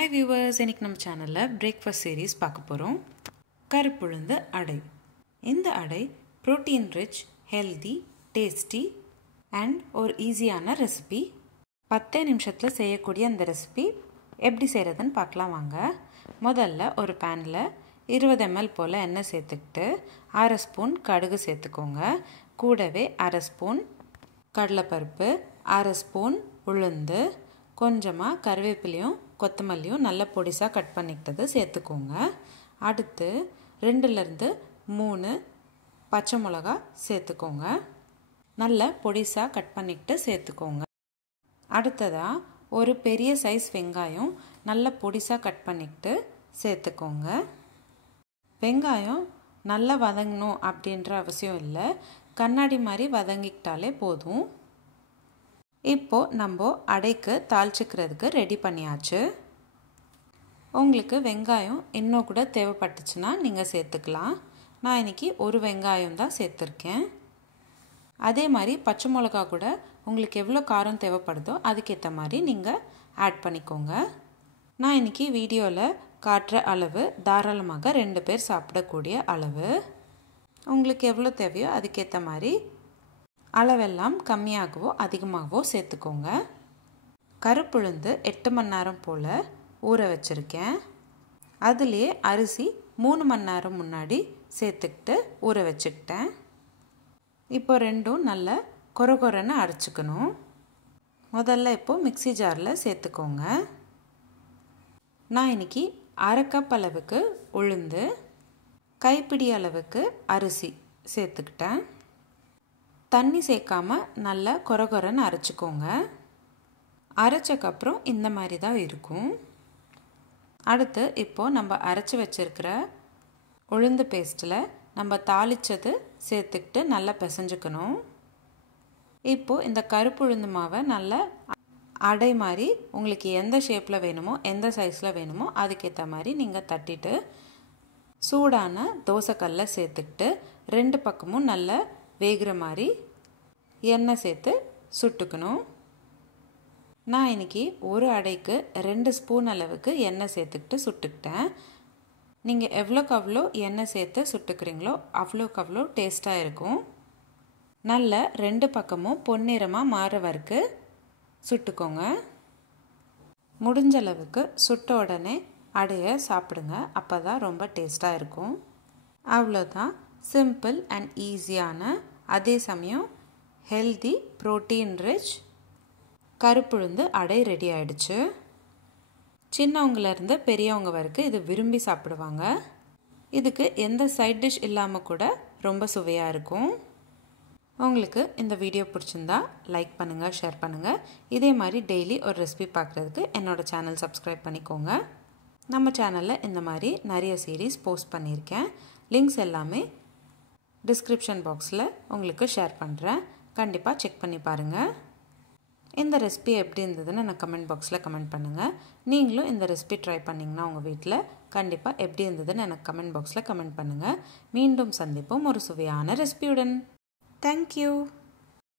Hi viewers, இன்னைக்கு நம்ம சேனல்ல பிரேக்ஃபாஸ்ட் சீரிஸ் பார்க்க போறோம். கருப்புளுந்து அடை. இந்த அடை protein rich, healthy, tasty and ஒரு ஈஸியான ரெசிபி. 10 நிமிஷத்துல செய்யக்கூடிய இந்த ரெசிபி எப்படி செய்யறதுன்னு பார்க்கலாம் வாங்க. முதல்ல ஒரு panல 20 ml போல எண்ணெய் சேர்த்துக்கிட்டு 1/2 ஸ்பூன் கடுகு சேர்த்துக்கோங்க. கூடவே 1/2 ஸ்பூன் கடலைப்பருப்பு, 1/2 ஸ்பூன் உளுந்து, கொஞ்சமா கறிவேப்பிலையும் கொத்தமல்லியும் நல்ல பொடிசா கட் பண்ணிட்டது சேர்த்துக்கோங்க. அடுத்து 2 ல இருந்து 3 பச்சை மிளகாய் சேர்த்துக்கோங்க. நல்ல பொடிசா கட் பண்ணிட்டு சேர்த்துக்கோங்க. அடுத்ததா ஒரு பெரிய சைஸ் வெங்காயம் நல்ல பொடிசா கட் பண்ணிட்டு சேர்த்துக்கோங்க. வெங்காயம் நல்லா வதங்கணும் அப்படின்ற அவசியம் இல்லை. கண்ணாடி மாதிரி வதங்கிட்டாலே போதும். இப்போ நம்ம அடைக்கு தாளிச்சுக்கிறதுக்கு ரெடி பண்ணியாச்சு. உங்களுக்கு வெங்காயம் இன்னும் கூட தேவைப்பட்டுச்சுன்னா நீங்கள் சேர்த்துக்கலாம். நான் இன்னைக்கு ஒரு வெங்காயம் தான் சேர்த்துருக்கேன். அதே மாதிரி பச்சை மிளகா கூட உங்களுக்கு எவ்வளோ காரம் தேவைப்படுதோ அதுக்கேற்ற மாதிரி நீங்கள் ஆட் பண்ணிக்கோங்க. நான் இன்னைக்கு வீடியோவில் காட்டுற அளவு தாராளமாக 2 பேர் சாப்பிடக்கூடிய அளவு. உங்களுக்கு எவ்வளோ தேவையோ அதுக்கேற்ற மாதிரி அளவெல்லாம் கம்மியாகவோ அதிகமாகவோ சேர்த்துக்கோங்க. கருப்புளுந்து 8 மணி நேரம் போல் ஊற வச்சுருக்கேன். அதுலேயே அரிசி 3 மணி நேரம் முன்னாடி சேர்த்துக்கிட்டு ஊற வச்சுக்கிட்டேன். இப்போ ரெண்டும் நல்லா கொரகொரன்னு அரைச்சிக்கணும். முதல்ல இப்போது மிக்ஸி ஜாரில் சேர்த்துக்கோங்க. நான் இன்னைக்கு 1/2 கப் அளவுக்கு உளுந்து, கைப்பிடி அளவுக்கு அரிசி சேர்த்துக்கிட்டேன். தண்ணி சேர்க்காம நல்லா கொரகொரன்னு அரைச்சிக்கோங்க. அரைச்சக்கப்புறம் இந்த மாதிரி தான் இருக்கும். அடுத்து இப்போது நம்ம அரைச்சி வச்சிருக்கிற உளுந்து பேஸ்ட்டில் நம்ம தாளித்தது சேர்த்துக்கிட்டு நல்லா பிசைஞ்சுக்கணும். இப்போது இந்த கருப்பு உளுந்து மாவை நல்லா அடை மாதிரி உங்களுக்கு எந்த ஷேப்பில் வேணுமோ எந்த சைஸில் வேணுமோ அதுக்கேற்ற மாதிரி நீங்கள் தட்டிட்டு சூடான தோசைக்கல்ல சேர்த்துக்கிட்டு 2 பக்கமும் நல்லா வேகிற மாதிரி எண்ணெய் சேர்த்து சுட்டுக்கணும். நான் இன்னைக்கு ஒரு அடைக்கு 2 ஸ்பூன் அளவுக்கு எண்ணெய் சேர்த்துக்கிட்டு சுட்டுக்கிட்டேன். நீங்கள் எவ்வளோக்கு அவ்வளோ எண்ணெய் சேர்த்து சுட்டுக்கிறீங்களோ அவ்வளோக்கு அவ்வளோ டேஸ்ட்டாக இருக்கும். நல்ல 2 பக்கமும் பொன்னிறமாக மாற வரைக்கும் சுட்டுக்கோங்க. முடிஞ்ச அளவுக்கு சுட்ட உடனே அடையை சாப்பிடுங்க. அப்போ தான் ரொம்ப டேஸ்ட்டாக இருக்கும். அவ்வளோதான். சிம்பிள் அண்ட் ஈஸியான அதே சமயம் ஹெல்தி ப்ரோட்டீன் ரிச் கருப்புளுந்து அடை ரெடி ஆயிடுச்சு. சின்னவங்கலேருந்து பெரியவங்க வரைக்கும் இது விரும்பி சாப்பிடுவாங்க. இதுக்கு எந்த சைட் டிஷ் இல்லாமல் கூட ரொம்ப சுவையாக இருக்கும். உங்களுக்கு இந்த வீடியோ பிடிச்சிருந்தா லைக் பண்ணுங்கள், ஷேர் பண்ணுங்கள். இதே மாதிரி டெய்லி ஒரு ரெசிபி பார்க்குறதுக்கு என்னோடய சேனல் சப்ஸ்கிரைப் பண்ணிக்கோங்க. நம்ம சேனலில் இந்த மாதிரி நிறைய சீரீஸ் போஸ்ட் பண்ணியிருக்கேன். லிங்க்ஸ் எல்லாமே டிஸ்கிரிப்ஷன் பாக்ஸில் உங்களுக்கு ஷேர் பண்ணுறேன். கண்டிப்பாக செக் பண்ணி பாருங்கள். இந்த ரெசிபி எப்படி இருந்ததுன்னு நான் கமெண்ட் பாக்ஸில் கமெண்ட் பண்ணுங்கள். நீங்களும் இந்த ரெசிபி ட்ரை பண்ணிங்கன்னா உங்கள் வீட்டில் கண்டிப்பாக எப்படி இருந்ததுன்னு எனக்கு கமெண்ட் பாக்ஸில் கமெண்ட் பண்ணுங்கள். மீண்டும் சந்திப்போம் ஒரு சுவையான ரெசிபியுடன். தேங்க்யூ.